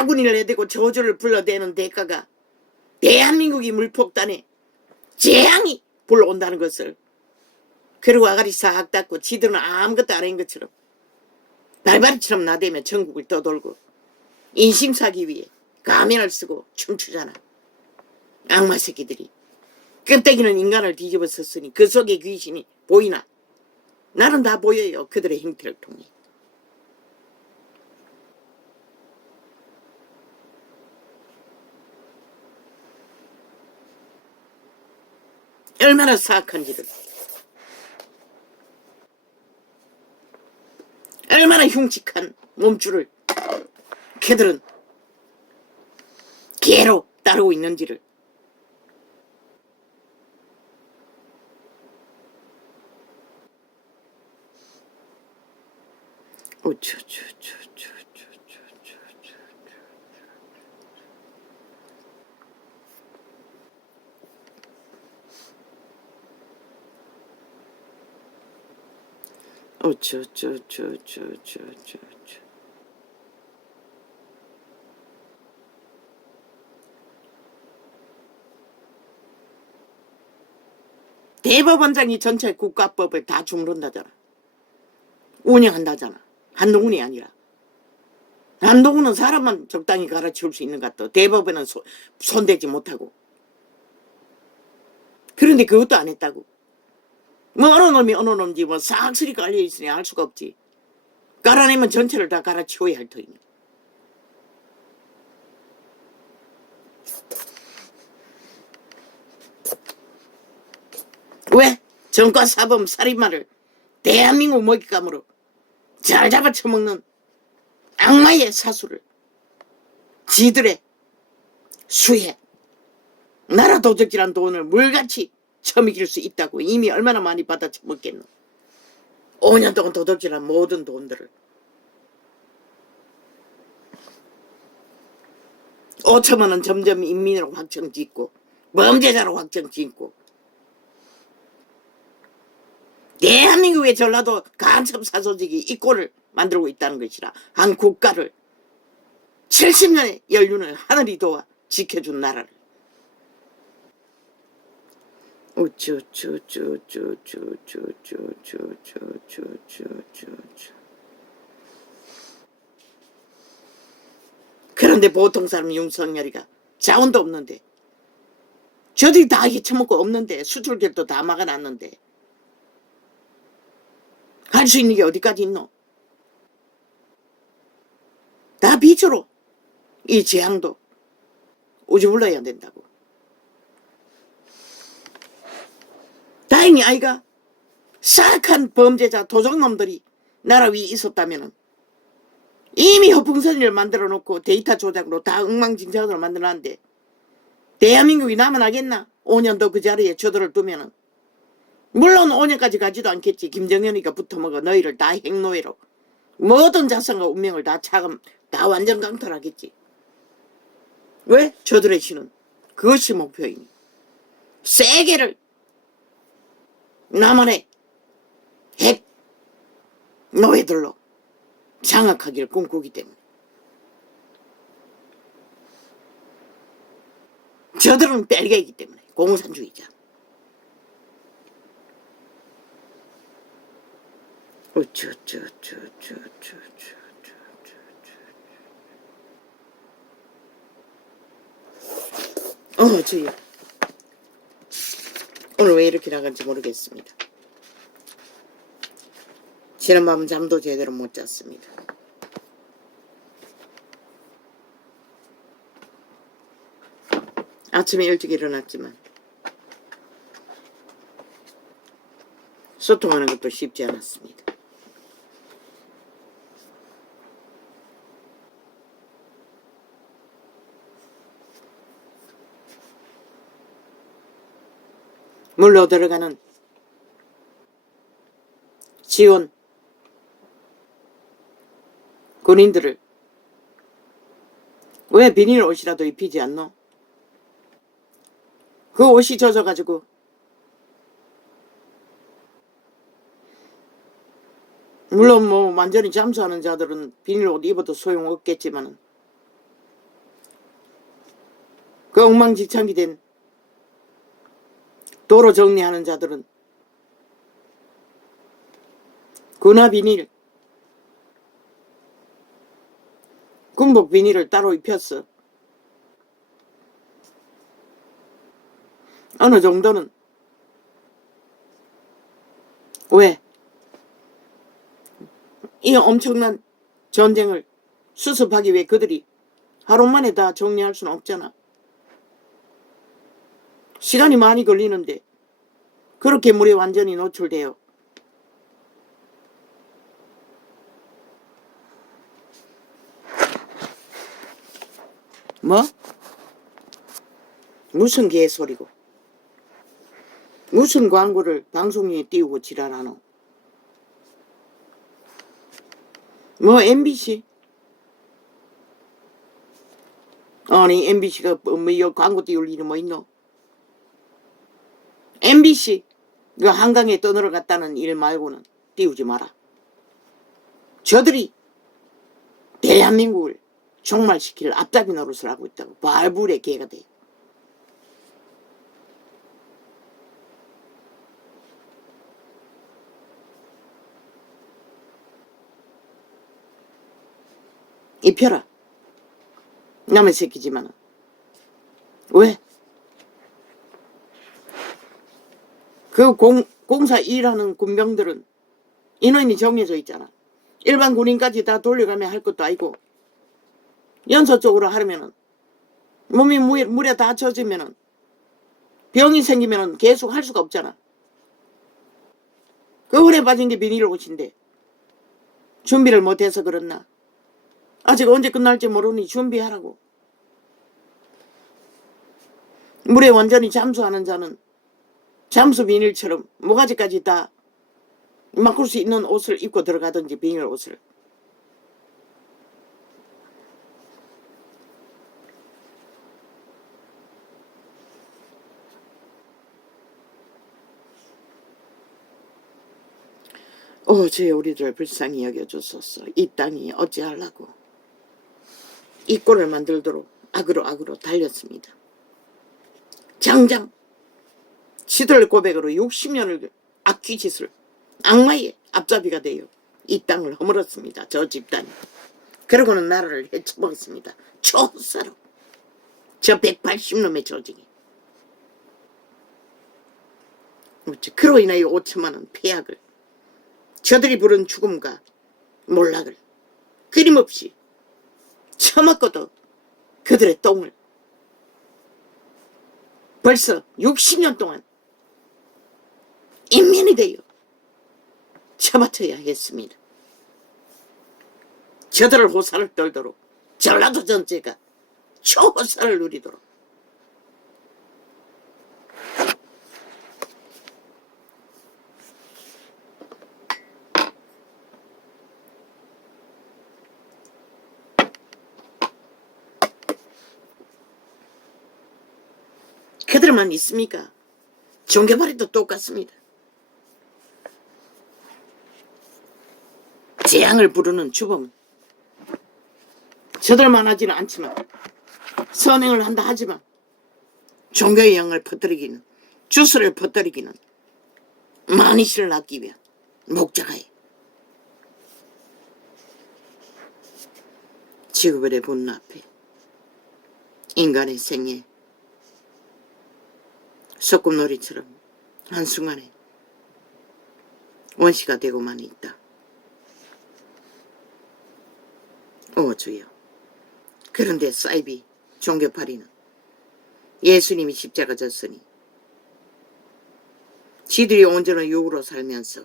짜구니를 해대고 저주를 불러대는 대가가 대한민국이 물폭탄에 재앙이 불러온다는 것을, 그리고 아가리 싹 닦고 지들은 아무것도 안 한 것처럼 발바리처럼 나대며 전국을 떠돌고 인심 사기 위해 가면을 쓰고 춤추잖아. 악마 새끼들이. 껍데기는 인간을 뒤집어 썼으니 그 속에 귀신이 보이나? 나는 다 보여요. 그들의 행태를 통해. 얼마나 사악한지를, 얼마나 흉측한 몸줄을 그들은 개로 따르고 있는지를. 대법원장이 전체 국가법을 다 주무른다잖아. 운영한다잖아. 한동훈이 아니라. 한동훈은 사람만 적당히 가르치울 수 있는 것 같아. 대법원은 손대지 못하고. 그런데 그것도 안 했다고. 뭐 어느 놈이 어느 놈인지 뭐 싹쓸이 깔려있으니 알 수가 없지. 깔아내면 전체를 다 갈아치워야 할 터이네. 왜? 정과사범 살인마를 대한민국 먹잇감으로 잘 잡아쳐먹는 악마의 사수를 지들의 수에 나라 도적질한 돈을 물같이 처먹일 수 있다고 이미 얼마나 많이 받아 처먹겠노. 5년 동안 도둑질한 모든 돈들을 5천만 원 점점 인민으로 확정 짓고 범죄자로 확정 짓고 대한민국의 전라도 간첩 사소직이 이 꼴을 만들고 있다는 것이라. 한 국가를 70년의 연륜을 하늘이 도와 지켜준 나라를. 그런데 보통 사람 윤석열이가 자원도 없는데, 저들이 다 헤쳐먹고 없는데, 수출결도 다 막아놨는데 할 수 있는 게 어디까지 있노? 다 빚으로 이 재앙도 우주불러야 된다고. 다행히 아이가 사악한 범죄자 도적놈들이 나라 위에 있었다면 이미 허풍선이를 만들어 놓고 데이터 조작으로 다 엉망진창으로 만들어놨는데 대한민국이 남아나겠나? 5년 더 그 자리에 저들을 두면은. 물론 5년까지 가지도 않겠지. 김정연이가 붙어먹어 너희를 다 행노예로 모든 자산과 운명을 다 완전 강탈하겠지. 왜? 저들의 신은 그것이 목표이니 세계를 남한의 핵 노예들로 장악하기를 꿈꾸기 때문에. 저들은 뺄개이기 때문에. 공산주의자. 저요. 오늘 왜 이렇게 나간지 모르겠습니다. 지난밤은 잠도 제대로 못 잤습니다. 아침에 일찍 일어났지만 소통하는 것도 쉽지 않았습니다. 물로 들어가는 지원 군인들을 왜 비닐 옷이라도 입히지 않노? 그 옷이 젖어가지고 물론 뭐 완전히 잠수하는 자들은 비닐 옷 입어도 소용없겠지만 그 엉망진창이 된 도로 정리하는 자들은 군화 비닐, 군복 비닐을 따로 입혔어. 어느 정도는. 왜? 이 엄청난 전쟁을 수습하기 위해 그들이 하루 만에 다 정리할 수는 없잖아. 시간이 많이 걸리는데 그렇게 물에 완전히 노출돼요. 뭐? 무슨 개소리고. 무슨 광고를 방송에 띄우고 지랄하노. 뭐 MBC? 아니 MBC가 뭐 광고 띄울 일이 뭐 있노? MBC 그 한강에 떠들어갔다는 일 말고는 띄우지 마라. 저들이 대한민국을 종말시킬 앞잡이 노릇을 하고 있다고. 발불의 개가 돼. 입혀라. 남의 새끼지만은. 왜? 그 공사 일하는 군병들은 인원이 정해져 있잖아. 일반 군인까지 다 돌려가며 할 것도 아니고 연소적으로 하려면은 몸이 물에 다 젖으면은 병이 생기면은 계속 할 수가 없잖아. 그 hul에 빠진 게 비닐 옷인데 준비를 못해서 그렇나? 아직 언제 끝날지 모르니 준비하라고. 물에 완전히 잠수하는 자는 잠수 비닐처럼 모가지까지 다 막을 수 있는 옷을 입고 들어가든지 비닐 옷을. 주여 우리를 불쌍히 여겨주소서. 이 땅이 어찌하려고 이 꼴을 만들도록 악으로 달렸습니다. 장장 시들 고백으로 60년을 악귀짓을 악마의 앞잡이가 되어 이 땅을 허물었습니다. 저 집단이. 그러고는 나라를 해쳐먹었습니다. 초사로. 저 180놈의 조직이. 그로 인하여 5천만원 폐악을, 저들이 부른 죽음과 몰락을 끊임없이 처먹고도 그들의 똥을 벌써 60년 동안 인면이 되어 처맞춰야 했습니다. 저들을 호사를 떨도록 전라도 전체가 초호사를 누리도록. 그들만 있습니까? 종교발이도 똑같습니다. 재앙을 부르는 주범은 저들만 하지는 않지만 선행을 한다 하지만 종교의 영을 퍼뜨리기는, 주술을 퍼뜨리기는 만이신을 낳기 위한 목자가에 지구별의 분 앞에 인간의 생애 소꿉놀이처럼 한순간에 원시가 되고만 있다. 주여. 그런데 사이비 종교파리는 예수님이 십자가 졌으니 지들이 온전한 육으로 살면서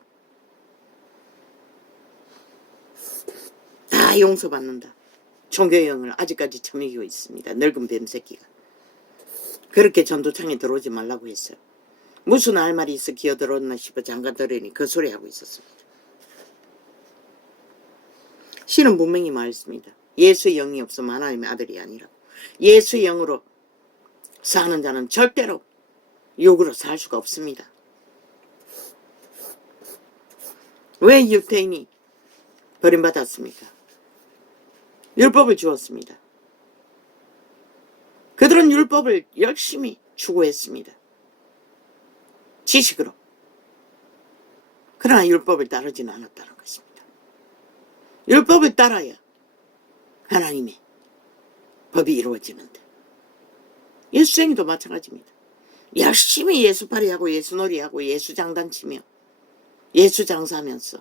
다 용서받는다. 종교의 영을 아직까지 처먹이고 있습니다. 늙은 뱀새끼가. 그렇게 전도창에 들어오지 말라고 했어요. 무슨 할 말이 있어 기어들었나 싶어 잠깐 들으니 그 소리 하고 있었습니다. 신은 분명히 말했습니다. 예수의 영이 없으면 하나님의 아들이 아니라고. 예수의 영으로 사는 자는 절대로 육으로 살 수가 없습니다. 왜 유태인이 버림받았습니까? 율법을 주었습니다. 그들은 율법을 열심히 추구했습니다. 지식으로. 그러나 율법을 따르지는 않았다는 것입니다. 율법을 따라야 하나님의 법이 이루어지는데, 예수쟁이도 마찬가지입니다. 열심히 예수팔이하고 예수놀이하고 예수장단치며 예수장사하면서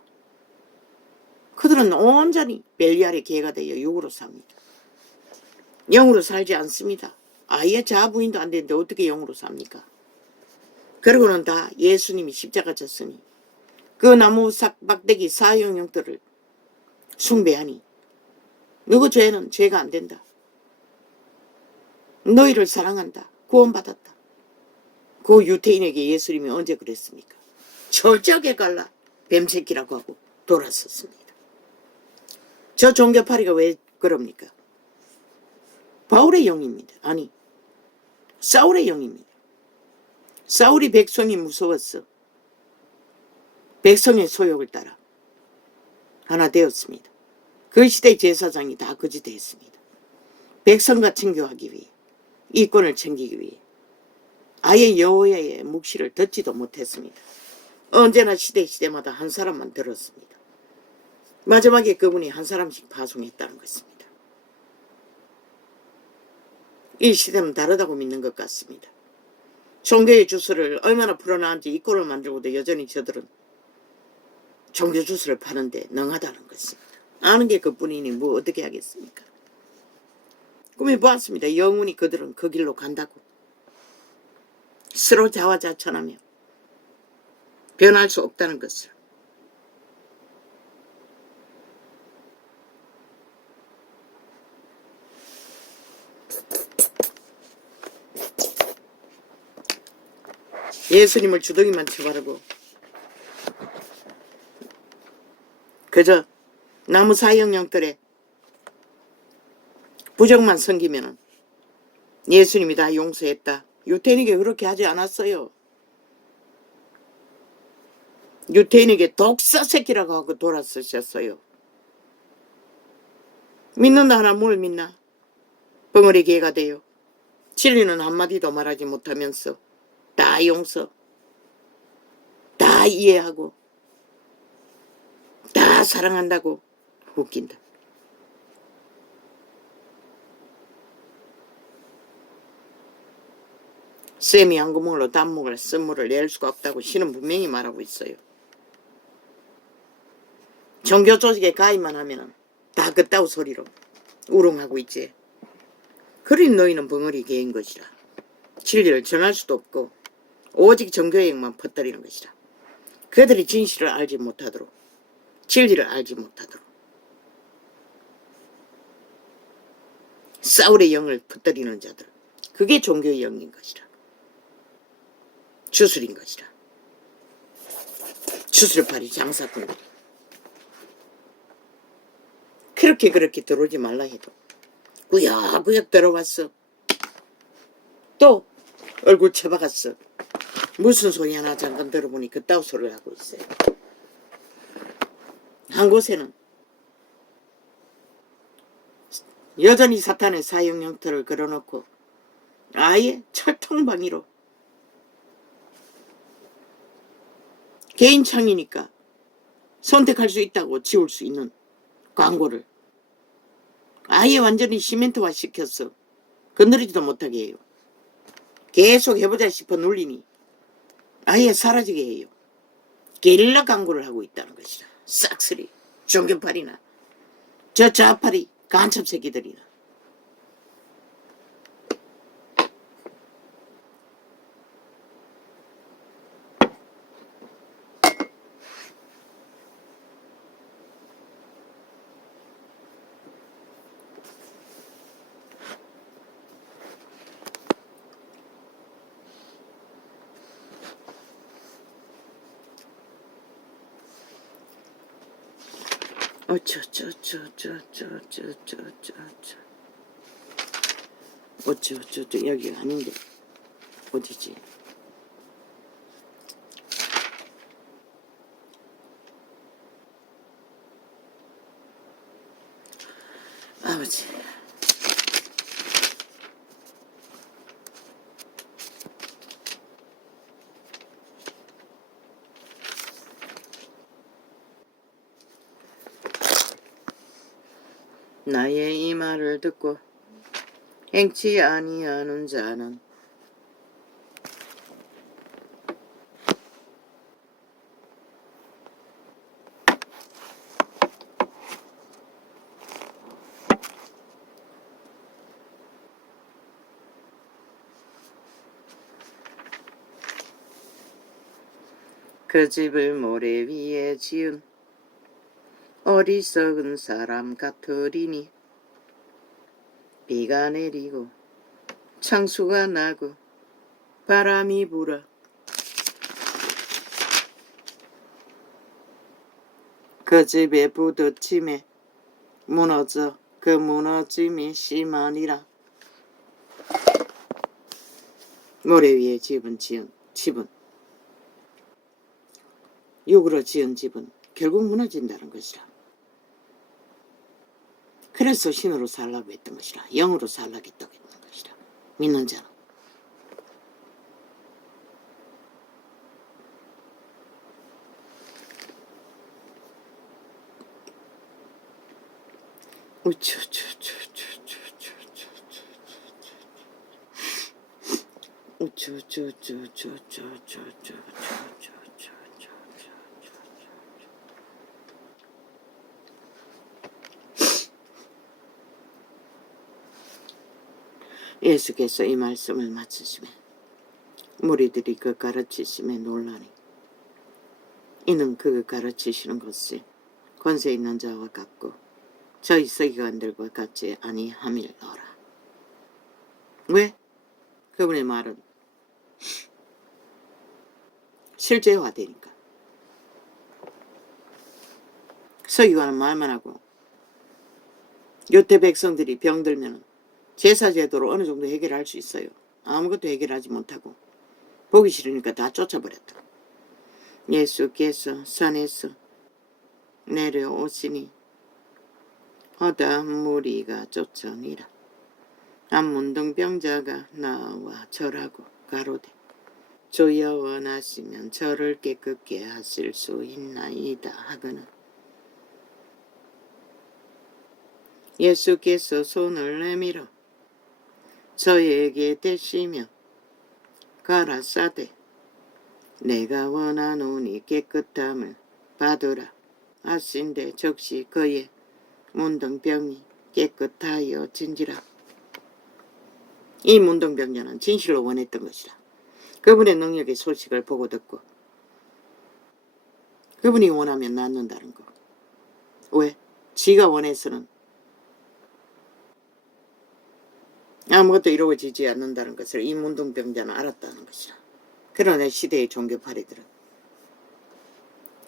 그들은 온전히 벨리알의 개가 되어 육으로 삽니다. 영으로 살지 않습니다. 아예 자부인도 안 되는데 어떻게 영으로 삽니까? 그러고는 다 예수님이 십자가 졌으니 그 나무 막대기 사형형들을 숭배하니 누구 죄는 죄가 안 된다. 너희를 사랑한다. 구원받았다. 그 유태인에게 예수님이 언제 그랬습니까? 철저하게 갈라 뱀새끼라고 하고 돌았었습니다. 저 종교파리가 왜 그럽니까? 바울의 영입니다. 아니, 사울의 영입니다. 사울이 백성이 무서웠어. 백성의 소욕을 따라 하나 되었습니다. 그 시대의 제사장이 다 거짓했습니다. 백성과 친교하기 위해, 이권을 챙기기 위해 아예 여호와의 묵시를 듣지도 못했습니다. 언제나 시대마다 한 사람만 들었습니다. 마지막에 그분이 한 사람씩 파송했다는 것입니다. 이 시대는 다르다고 믿는 것 같습니다. 종교의 주스를 얼마나 풀어나은지 이꼴을 만들고도 여전히 저들은 종교 주스를 파는데 능하다는 것입니다. 아는 게 그뿐이니 뭐 어떻게 하겠습니까? 꿈에 보았습니다. 영원히 그들은 그 길로 간다고. 서로 자화자찬하며 변할 수 없다는 것을. 예수님을 주둥이만 쳐바르고 그저 나무 사형령들의 부정만 섬기면 예수님이 다 용서했다. 유태인에게 그렇게 하지 않았어요. 유태인에게 독사 새끼라고 하고 돌아서셨어요. 믿는다 하나 뭘 믿나? 벙어리 개가 돼요. 진리는 한마디도 말하지 못하면서 다 용서, 다 이해하고 다 사랑한다고 웃긴다. 쌤이 한 구멍으로 단목을 쓴물을 낼 수가 없다고 신은 분명히 말하고 있어요. 종교 조직에 가입만 하면 다 그따구 소리로 우롱하고 있지. 그러니 너희는 벙어리 개인 것이라. 진리를 전할 수도 없고 오직 종교행만 퍼뜨리는 것이라. 그들이 진실을 알지 못하도록, 진리를 알지 못하도록 사울의 영을 퍼뜨리는 자들, 그게 종교의 영인 것이라. 주술인 것이라. 주술파리 장사꾼들이 그렇게 들어오지 말라 해도 꾸역꾸역 들어왔어. 또 얼굴 쳐박았어. 무슨 소리 하나 잠깐 들어보니 그따위 소리를 하고 있어요. 한 곳에는 여전히 사탄의 사형형태를 걸어놓고 아예 철통방위로 개인 창이니까 선택할 수 있다고 지울 수 있는 광고를 아예 완전히 시멘트화 시켰어. 건드리지도 못하게 해요. 계속 해보자 싶어 눌리니 아예 사라지게 해요. 게릴라 광고를 하고 있다는 것이라. 싹쓸이 종교팔이나 저 좌팔이 간첩 새끼들이나. 어쩌 여기가 아닌데 어디지? 아버지 나의 이 말을 듣고 행치 아니하는 자는 그 집을 모래 위에 지은 어리석은 사람 같으리니 비가 내리고 창수가 나고 바람이 불어 그 집의 부딪힘에 무너져 그 무너짐이 심하니라. 모래 위에 지은 집은 육으로 지은 집은 결국 무너진다는 것이라. 그래서 신으로 살라고 했던 것이라. 영으로 살라고 했던 것이라. 믿는 자는. 예수께서 이 말씀을 마치시면 무리들이 그 가르치심에 놀라니 이는 그 가르치시는 것이 권세 있는 자와 같고 저희 서기관들과 같지 아니함이로라. 왜? 그분의 말은 실제화되니까. 서기관은 말만 하고 요태 백성들이 병들면 제사제도로 어느 정도 해결할 수 있어요. 아무것도 해결하지 못하고 보기 싫으니까 다 쫓아버렸다. 예수께서 산에서 내려오시니 허다 무리가 쫓아니라. 한 문둥병자가 나와 절하고 가로되 주여 원하시면 저를 깨끗게 하실 수 있나이다 하거늘 예수께서 손을 내밀어 저에게 대시며 가라사대 내가 원하노니 깨끗함을 받으라 하신데 즉시 그의 문둥병이 깨끗하여 진지라. 이 문둥병자는 진실로 원했던 것이라. 그분의 능력의 소식을 보고 듣고 그분이 원하면 낫는다는 거. 왜? 지가 원해서는 아무것도 이루어지지 않는다는 것을 이 문둥병자는 알았다는 것이라. 그러나 시대의 종교파리들은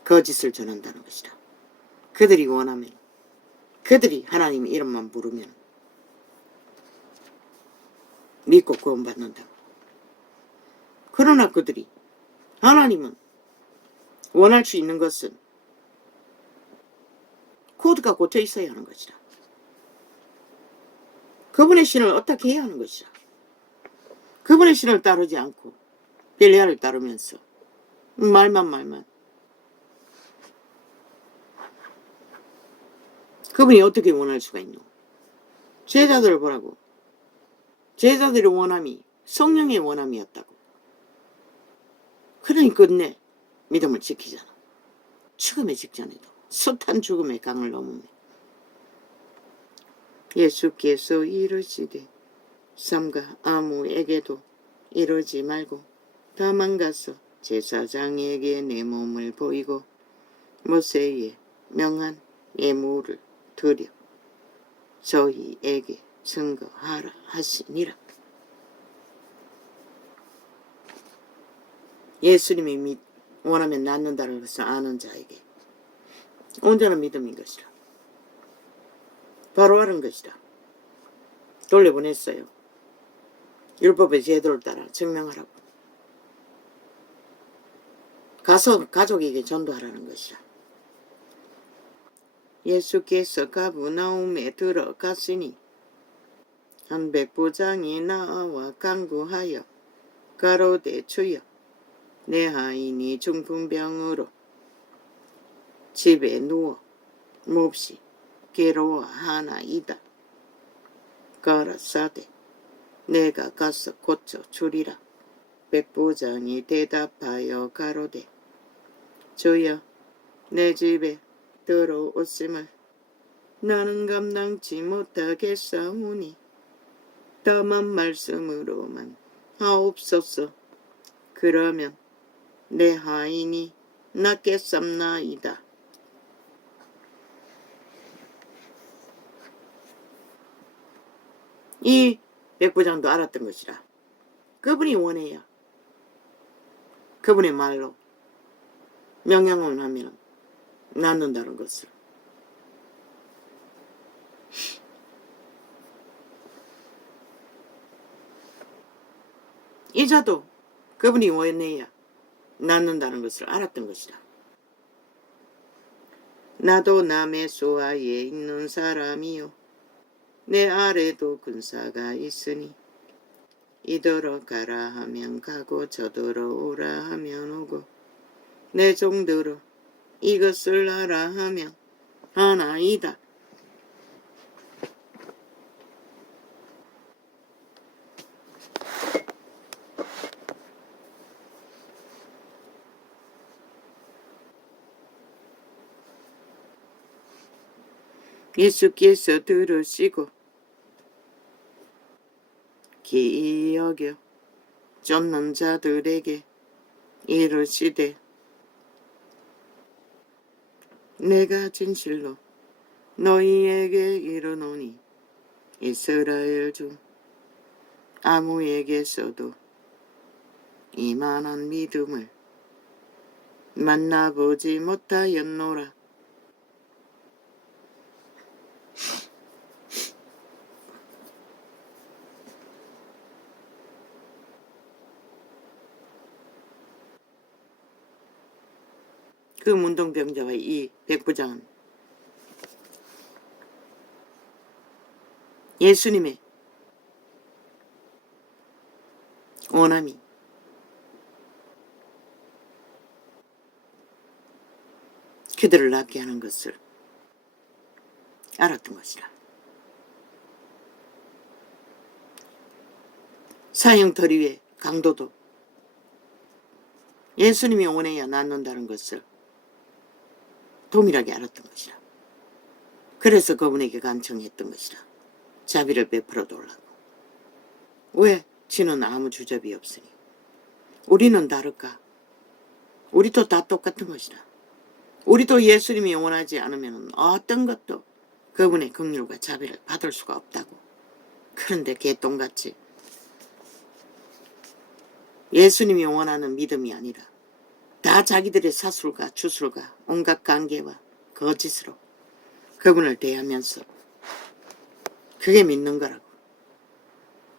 거짓을 전한다는 것이라. 그들이 원하면 그들이 하나님 이름만 부르면 믿고 구원받는다고. 그러나 그들이 하나님은 원할 수 있는 것은 코드가 꽂혀 있어야 하는 것이라. 그분의 신을 어떻게 해야 하는 것이라. 그분의 신을 따르지 않고 벨리알을 따르면서 말만 그분이 어떻게 원할 수가 있노. 제자들을 보라고. 제자들의 원함이 성령의 원함이었다고. 그러니 끝내 믿음을 지키잖아. 죽음의 직전에도 숱한 죽음의 강을 넘으며 예수께서 이르시되 삼가 아무에게도 이러지 말고 다만 가서 제사장에게 내 몸을 보이고 모세의 명한 예물을 드려 저희에게 증거하라 하시니라. 예수님이 원하면 낫는다는 것을 아는 자에게 온전한 믿음인 것이라. 바로 아는 것이라. 돌려보냈어요. 율법의 제도를 따라 증명하라고. 가서 가족에게 전도하라는 것이라. 예수께서 가브나움에 들어가시니 한 백부장이 나와 간구하여 가로되 주여 내 하인이 중풍병으로 집에 누워 몹시 괴로워하나이다. 가라사대 내가 가서 고쳐주리라. 백부장이 대답하여 가로되 주여 내 집에 들어오심을 나는 감당치 못하겠사오니 다만 말씀으로만 하옵소서. 그러면 내 하인이 낫겠삼나이다. 이 백부장도 알았던 것이라. 그분이 원해야 그분의 말로 명령을 하면 낫는다는 것을. 이자도 그분이 원해야 낫는다는 것을 알았던 것이라. 나도 남의 수하에 있는 사람이요 내 아래도 군사가 있으니 이더러 가라 하면 가고 저더러 오라 하면 오고 내 종들어 이것을 하라 하면 하나이다. 예수께서 들으시고 기이 여겨 쫓는 자들에게 이르시되 내가 진실로 너희에게 이르노니 이스라엘 중 아무에게서도 이만한 믿음을 만나보지 못하였노라. 그 문둥병자와 이 백부장은 예수님의 원함이 그들을 낫게 하는 것을 알았던 것이라. 사형터리의 강도도 예수님이 원해야 낫는다는 것을 동일하게 알았던 것이라. 그래서 그분에게 간청했던 것이라. 자비를 베풀어 달라고. 왜? 지는 아무 주접이 없으니. 우리는 다를까? 우리도 다 똑같은 것이라. 우리도 예수님이 원하지 않으면 어떤 것도 그분의 긍휼과 자비를 받을 수가 없다고. 그런데 개똥같이 예수님이 원하는 믿음이 아니라 다 자기들의 사술과 주술과 온갖 관계와 거짓으로 그분을 대하면서 그게 믿는 거라고.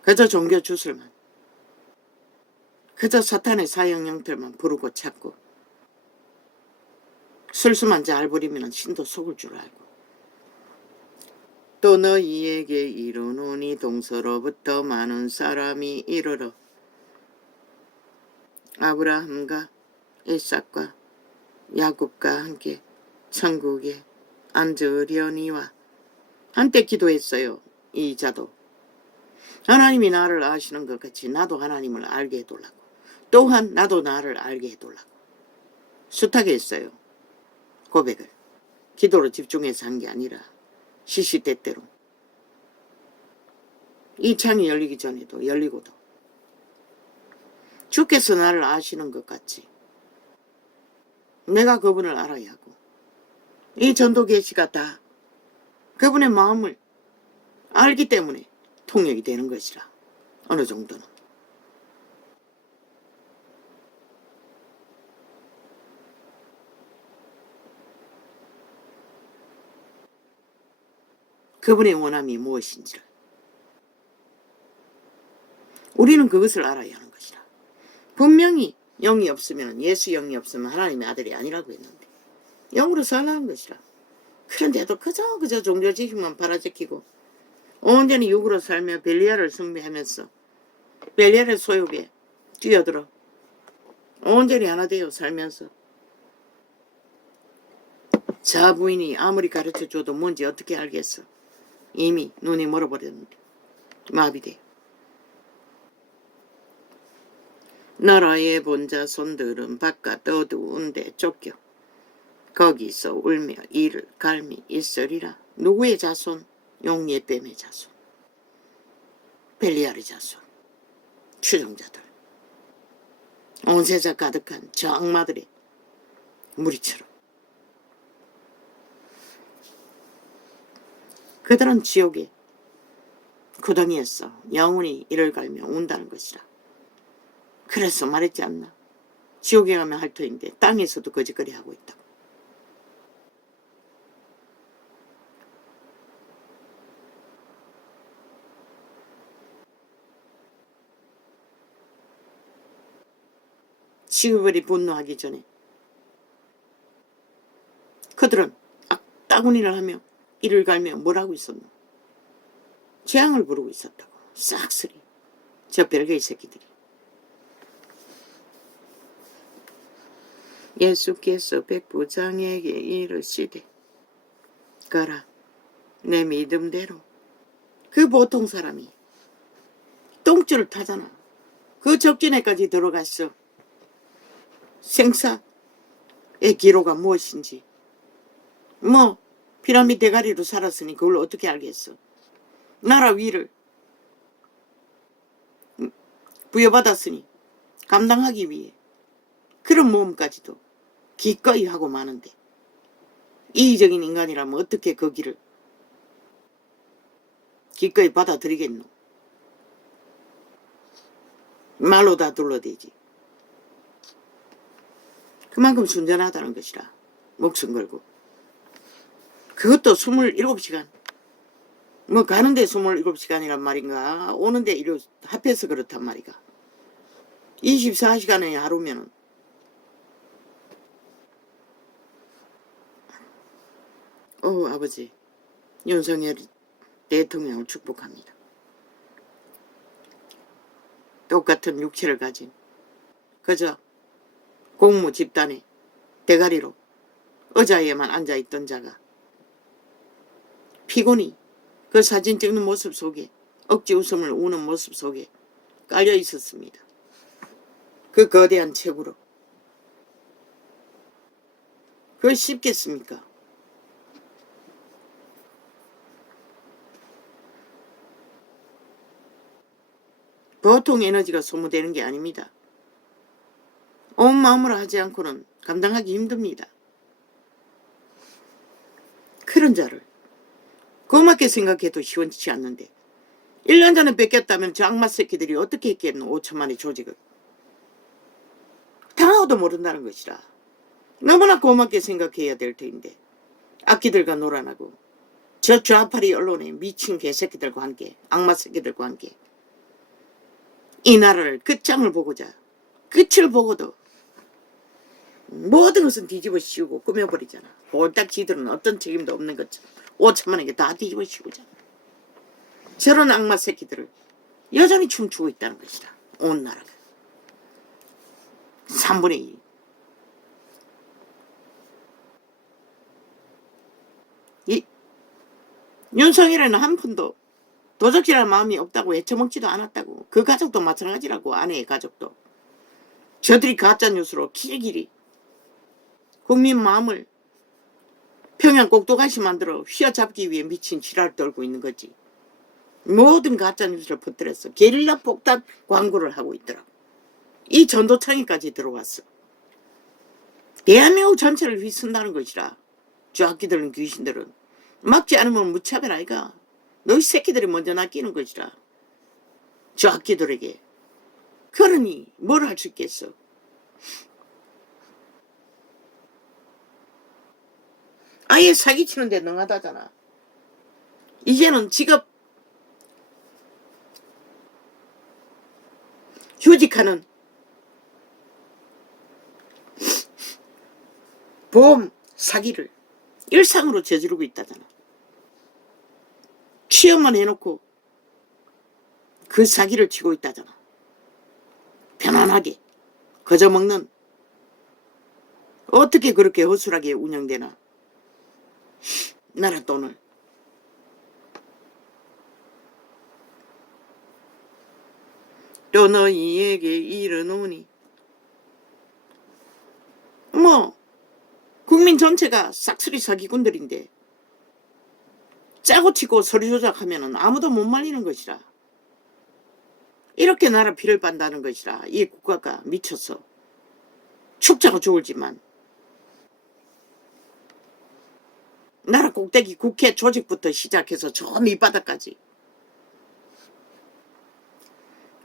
그저 종교 주술만, 그저 사탄의 사형 형태만 부르고 찾고 술수만 잘 부리면 신도 속을 줄 알고. 또 너희에게 이르노니 동서로부터 많은 사람이 이르러 아브라함과 이삭과 야곱과 함께 천국에 앉으려니와 한때 기도했어요. 이 자도 하나님이 나를 아시는 것 같이 나도 하나님을 알게 해달라고. 또한 나도 나를 알게 해달라고. 숱하게 했어요. 고백을. 기도로 집중해서 한 게 아니라 시시때때로. 이 창이 열리기 전에도 열리고도 주께서 나를 아시는 것 같이 내가 그분을 알아야 하고 이 전도 계시가 다 그분의 마음을 알기 때문에 통역이 되는 것이라. 어느 정도는. 그분의 원함이 무엇인지를 우리는 그것을 알아야 하는 것이라. 분명히 영이 없으면, 예수 영이 없으면 하나님의 아들이 아니라고 했는데 영으로 살라는 것이라. 그런데도 그저 종교 지식만 팔아제키고 온전히 육으로 살며 벨리알을 숭배하면서 벨리알의 소욕에 뛰어들어 온전히 하나 되어 살면서 자 부인이 아무리 가르쳐줘도 뭔지 어떻게 알겠어. 이미 눈이 멀어버렸는데 마비돼. 나라의 본자손들은 바깥 어두운 데 쫓겨 거기서 울며 이를 갈미 있으리라. 누구의 자손? 용예뱀의 자손, 벨리알의 자손, 추종자들, 온 세상 가득한 저 악마들의 무리처럼. 그들은 지옥의 구덩이에서 영원히 이를 갈며 운다는 것이라. 그래서 말했지 않나? 지옥에 가면 할 터인데 땅에서도 거짓거리 하고 있다고. 시그벌이 분노하기 전에 그들은 악다구니를 하며 이를 갈며 뭘 하고 있었노? 재앙을 부르고 있었다고. 싹쓸이 저 별개의 새끼들이. 예수께서 백부장에게 이르시되 가라 내 믿음대로. 그 보통 사람이 똥줄을 타잖아. 그 적진에까지 들어갔어. 생사의 기로가 무엇인지. 뭐 피라미드 대가리로 살았으니 그걸 어떻게 알겠어. 나라 위를 부여받았으니 감당하기 위해 그런 모험까지도 기꺼이 하고 마는데 이기적인 인간이라면 어떻게 그 길을 기꺼이 받아들이겠노. 말로 다 둘러대지. 그만큼 순전하다는 것이라. 목숨 걸고. 그것도 27시간. 뭐 가는데 27시간이란 말인가, 오는데 이로 합해서 그렇단 말이가. 24시간의 하루면은 아버지 윤석열 대통령을 축복합니다. 똑같은 육체를 가진 그저 공무 집단의 대가리로 의자에만 앉아있던 자가 피곤히 그 사진 찍는 모습 속에 억지 웃음을 우는 모습 속에 깔려 있었습니다. 그 거대한 책으로. 그걸 쉽겠습니까? 보통 에너지가 소모되는 게 아닙니다. 온 마음으로 하지 않고는 감당하기 힘듭니다. 그런 자를 고맙게 생각해도 시원치 않는데 1년 전에 뺏겼다면 저 악마 새끼들이 어떻게 했겠노. 5천만의 조직을. 당하고도 모른다는 것이라. 너무나 고맙게 생각해야 될 터인데 악기들과 놀아나고 저 좌파리 언론의 미친 개새끼들과 함께, 악마 새끼들과 함께 이 나라를 끝장을 보고자, 끝을 보고도 모든 것은 뒤집어 씌우고 꾸며버리잖아. 홀딱 지들은 어떤 책임도 없는 것처럼 5천만에게 다 뒤집어 씌우잖아. 저런 악마 새끼들을 여전히 춤추고 있다는 것이다. 온 나라가 3분의 2. 이 윤석열에는 한 푼도 도적질할 마음이 없다고 애처먹지도 않았다고. 그 가족도 마찬가지라고. 아내의 가족도. 저들이 가짜뉴스로 길길이 국민 마음을 평양 꼭두가시 만들어 휘어잡기 위해 미친 지랄을 떨고 있는 거지. 모든 가짜뉴스를 퍼뜨려서 게릴라 폭탄 광고를 하고 있더라고. 이 전도창에까지 들어왔어. 대한민국 전체를 휘쓴다는 것이라. 저 악기들은 귀신들은 막지 않으면 무차별 아이가. 너희 새끼들이 먼저 낚이는 것이라. 저 악기들에게. 그러니 뭘 할 수 있겠어. 아예 사기치는데 능하다잖아. 이제는 직업 휴직하는 보험 사기를 일상으로 저지르고 있다잖아. 취업만 해놓고 그 사기를 치고 있다잖아. 편안하게 거저먹는. 어떻게 그렇게 허술하게 운영되나. 나라 돈을. 또 너희에게 이르노니 뭐 국민 전체가 싹쓸이 사기꾼들인데 짜고 치고 서류 조작하면 아무도 못 말리는 것이라. 이렇게 나라 피를 빤다는 것이라. 이 국가가 미쳤어. 축자가 죽을지만. 나라 꼭대기 국회 조직부터 시작해서 저 밑바닥까지.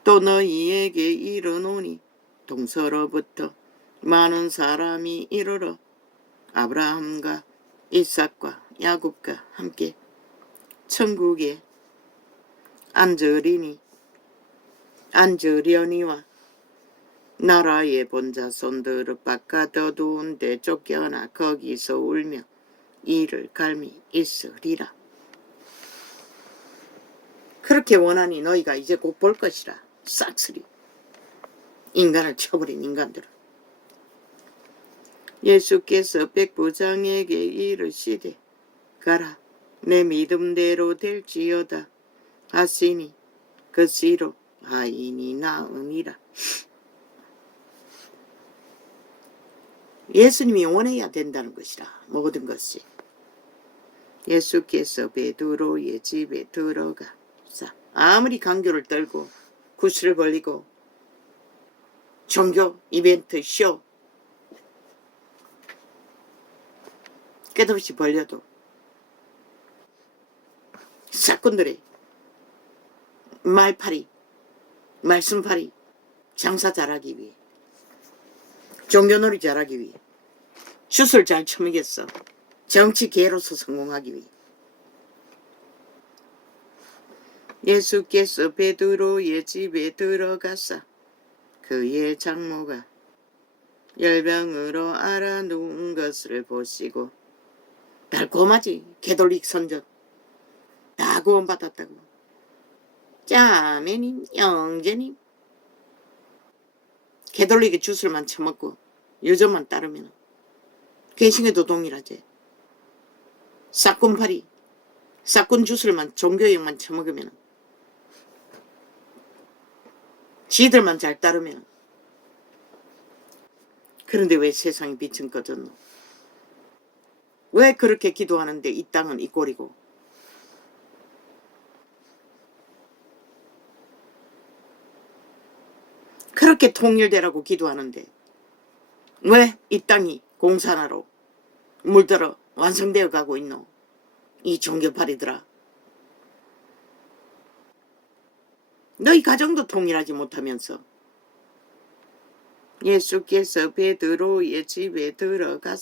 또 너희에게 이르노니 동서로부터 많은 사람이 이르러 아브라함과 이삭과 야곱과 함께 천국에 앉으려니와 나라의 본자손들을 바깥 어두운 데 쫓겨나 거기서 울며 이를 갈미 있으리라. 그렇게 원하니 너희가 이제 곧 볼 것이라. 싹쓸이 인간을 쳐버린 인간들을. 예수께서 백부장에게 이르시되 가라 내 믿음대로 될지어다 하시니 그 씨로 아인이 나으니라. 예수님이 원해야 된다는 것이라. 모든 것이. 예수께서 베드로의 집에 들어가사 아무리 강교를 떨고 구슬을 벌리고 종교 이벤트 쇼 끝없이 벌려도 사건들의 말팔이 말씀팔이 장사 잘하기 위해 종교놀이 잘하기 위해 슛을 잘 쳐먹였어. 정치 개로서 성공하기 위해. 예수께서 베드로의 집에 들어가사 그의 장모가 열병으로 앓아누운 것을 보시고 달콤하지. 개돌릭 선전 다 구원받았다고. 자매님 영재님 개돌릭의 주술만 처먹고 유전만 따르면 개신에도 동일하지. 싹군팔이 싹군 주술만 종교형만 처먹으면 지들만 잘 따르면. 그런데 왜 세상이 빛은 꺼졌노? 왜 그렇게 기도하는데 이 땅은 이 꼴이고. 그렇게 통일되라고 기도하는데 왜 이 땅이 공산화로 물들어 완성되어 가고 있노? 이 종교파리들아. 너희 가정도 통일하지 못하면서. 예수께서 베드로의 집에 들어가서